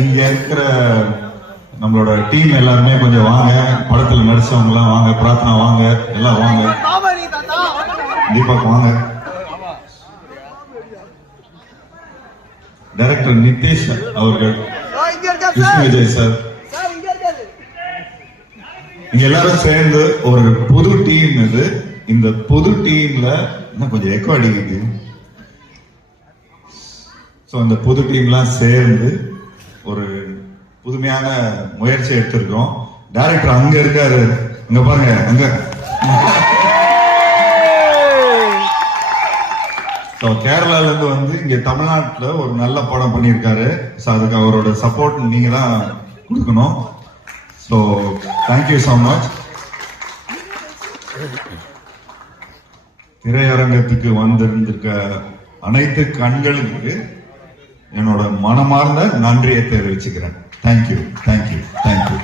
இங்க இருக்கிற நம்மளோட டீம் எல்லாருமே கொஞ்சம் வாங்க, படத்துல நடிச்சவங்க எல்லாம் வாங்க, பிரார்த்தனா வாங்க, எல்லாம் வாங்க, தீபக் வாங்க, டைரக்டர் நிதேஷ் அவர்கள், விஷ்ணு விஜய் சார், இங்க எல்லாரும் சேர்ந்து ஒரு புது டீம். இது இந்த புது டீம்ல கொஞ்சம் எக்கோ அடிக்குது. அந்த புது டீம்லாம் சேர்ந்து ஒரு புதுமையான முயற்சி எடுத்திருக்கோம். டைரக்டர் அங்க இருக்காரு, அங்க பாருங்க, அங்க கேரளால இருந்து வந்து இங்க தமிழ்நாட்டுல ஒரு நல்ல படம் பண்ணியிருக்காரு. அதுக்கு அவரோட சப்போர்ட் நீங்க தான் கொடுக்கணும். So thank you so much. திரையரங்கத்துக்கு வந்திருந்திருக்க அனைத்து கண்களுக்கு என்னோட மனமார்ந்த நன்றியை தெரிவிச்சுக்கிறேன். Thank you, thank you, thank you.